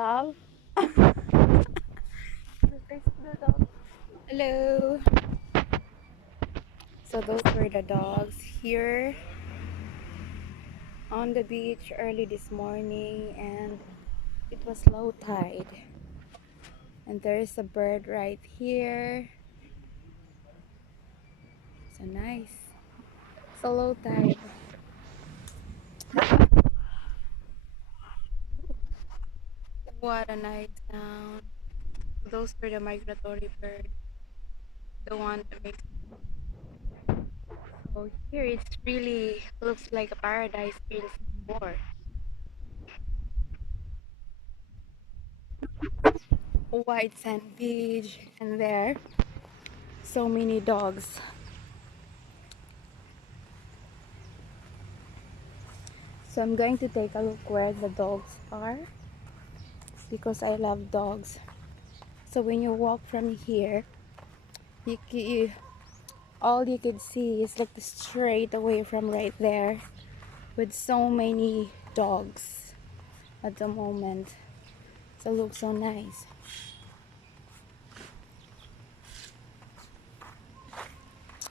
Love. Hello. So those were the dogs here on the beach early this morning, and it was low tide. And there is a bird right here. So nice. So low tide. What a nice sound. Those were the migratory birds. The one that makes. So here it's really looks like a paradise feels more. White sand beach, and there so many dogs. So I'm going to take a look where the dogs are because I love dogs. So when you walk from here, you all you could see is like the straight away from right there with so many dogs at the moment. So it looks so nice.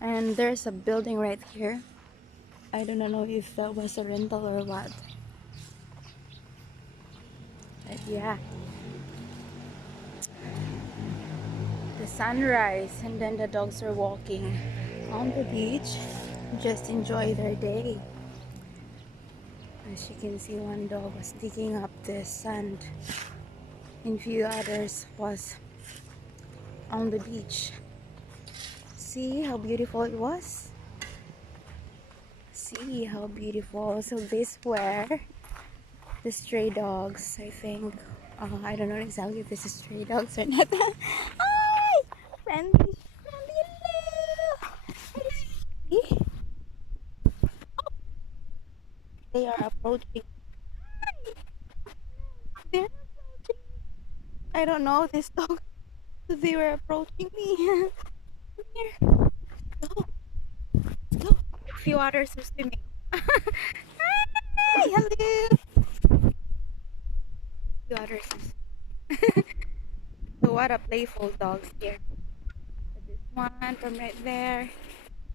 And there's a building right here. I don't know if that was a rental or what. But yeah, the sunrise, and then the dogs are walking on the beach, just enjoy their day. As you can see, one dog was digging up the sand, and few others was on the beach. See how beautiful it was? See how beautiful. So these were the stray dogs, I think. I don't know exactly if this is stray dogs or not. Hi! Friendly, friendly, hello! See? They are approaching. They're approaching. I don't know this dog. They were approaching me. Come here. Go. Go. A few others are swimming. Hi, hello. Few others. So what a playful dogs here. So this one from right there,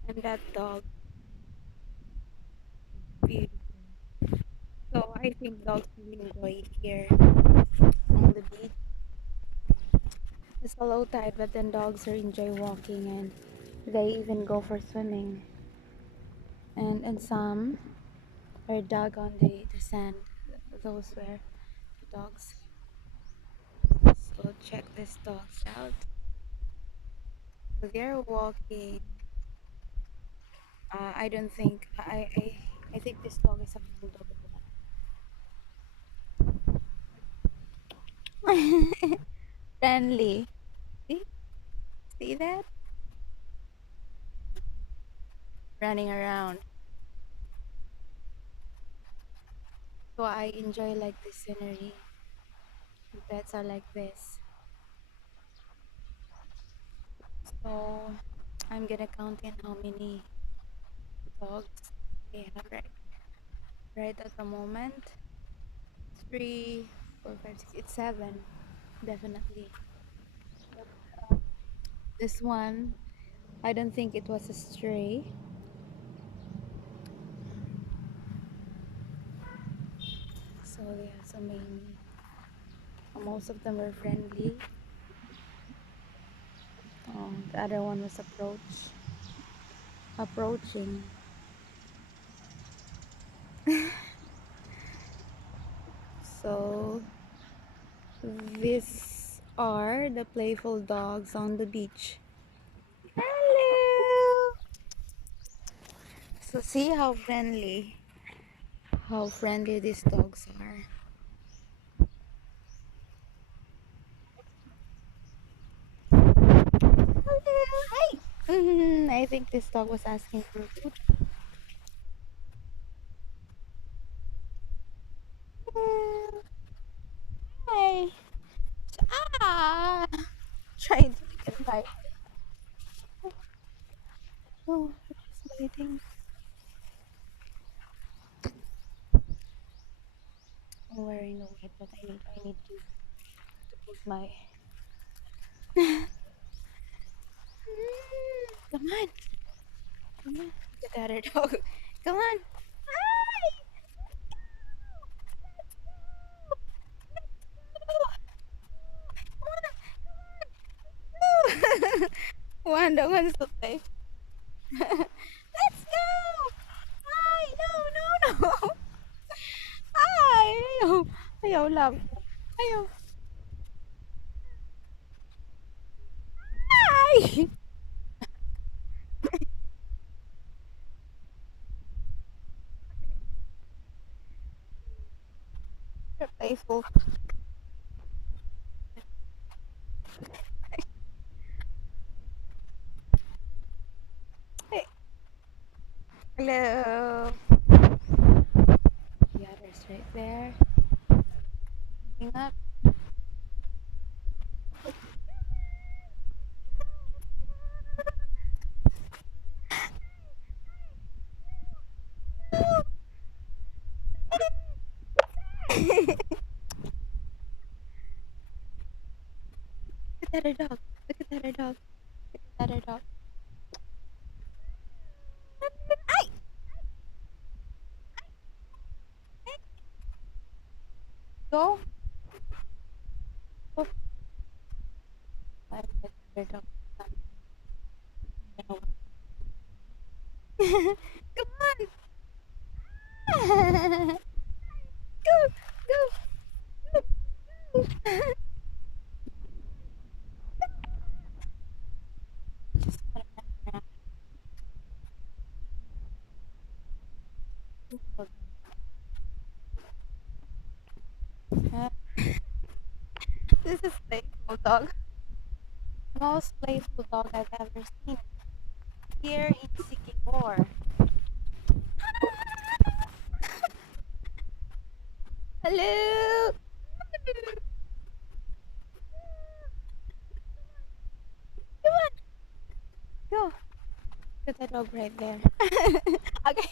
and that dog. Beautiful. So I think dogs really enjoy it here on the beach. It's a low tide, but then dogs are enjoy walking, and they even go for swimming. And some are dug on the sand. Those were dogs. So check these dogs out. So they're walking. I don't think I think this dog is a bulldog as well. Friendly. See? See that? Running around. So I enjoy like this scenery. The pets are like this. So I'm gonna count in how many dogs they have right at the moment. 3, 4, 5, 6. It's 7, definitely. This one, I don't think it was a stray. So they have so many. Most of them were friendly. The other one was approaching. So these are the playful dogs on the beach. Hello. So see how friendly these dogs are. Hello. Hi. I think this dog was asking for food. Hello. Hi. Ah. Trying to get by. Oh, she's waiting. I'm wearing a white, but I need to. My come on, come on. Look at that dog. Come on. Hi. Come on. One dog wants to play. Let's go. Hi. No, no, no. Hi. Ayaw. Ayaw lang. Ayaw. Hi. You're playful. Hey. Hello. The other's right there. Looking up. Look at that dog. Look at that dog. Look at that dog. Ay! Go. Go. Why did that dog come? Come on. Go. Go. Go. Just wanna run around. This is playful dog. Most playful dog I've ever seen. Here in siquijor. Hello. Come on. Go. Look at that dog right there. Okay.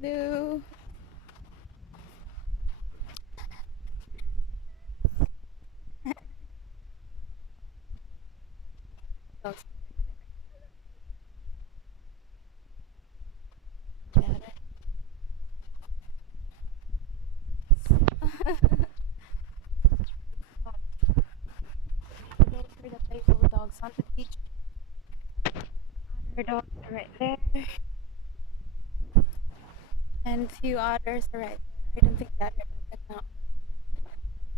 Do. Dogs. Those are the playful dogs on the beach. Other dogs are right there. And few others are right there. I don't think that are dog can count.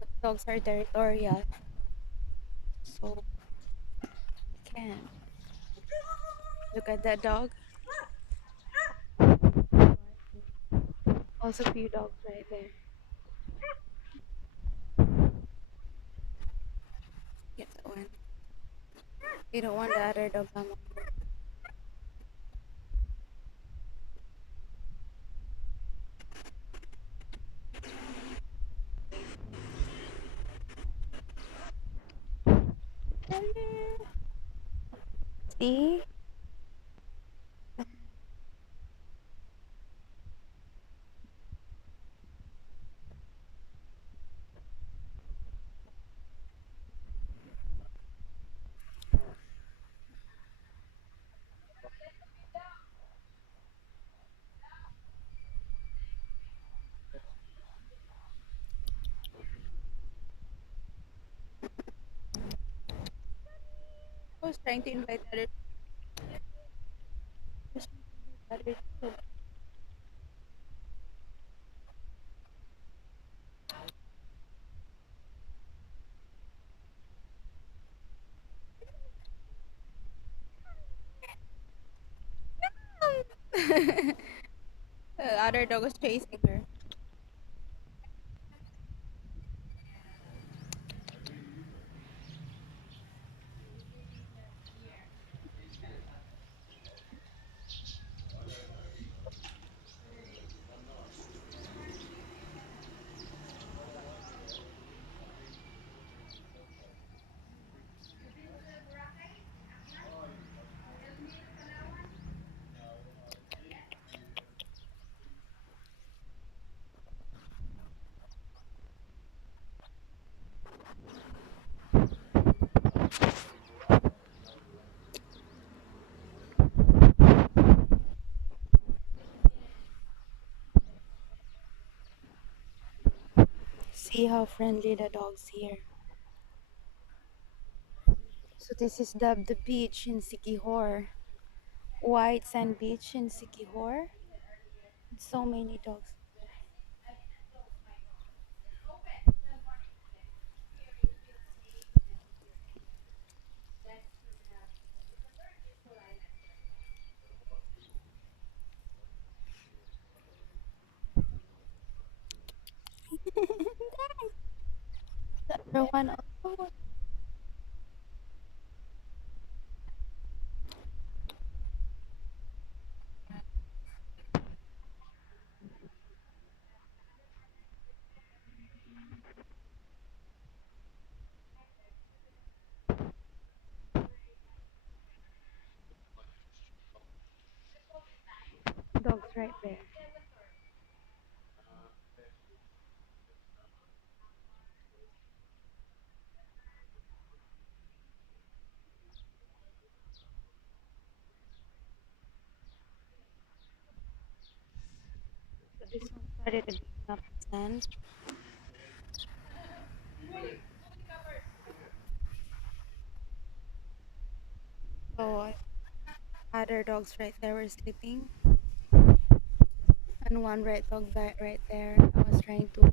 But dogs are territorial. So you can. Look at that dog. Also few dogs right there. Get that one. You don't want the other dog come over. See? I was trying to invite other. I was trying to invite other. The other dog was chasing her. see how friendly the dogs here. So this is the beach in Siquijor. White sand beach in Siquijor. So many dogs. The other one also. Dogs right there. So this one started to digging up the sand. So other dogs right there were sleeping, and one right dog right there. I was trying to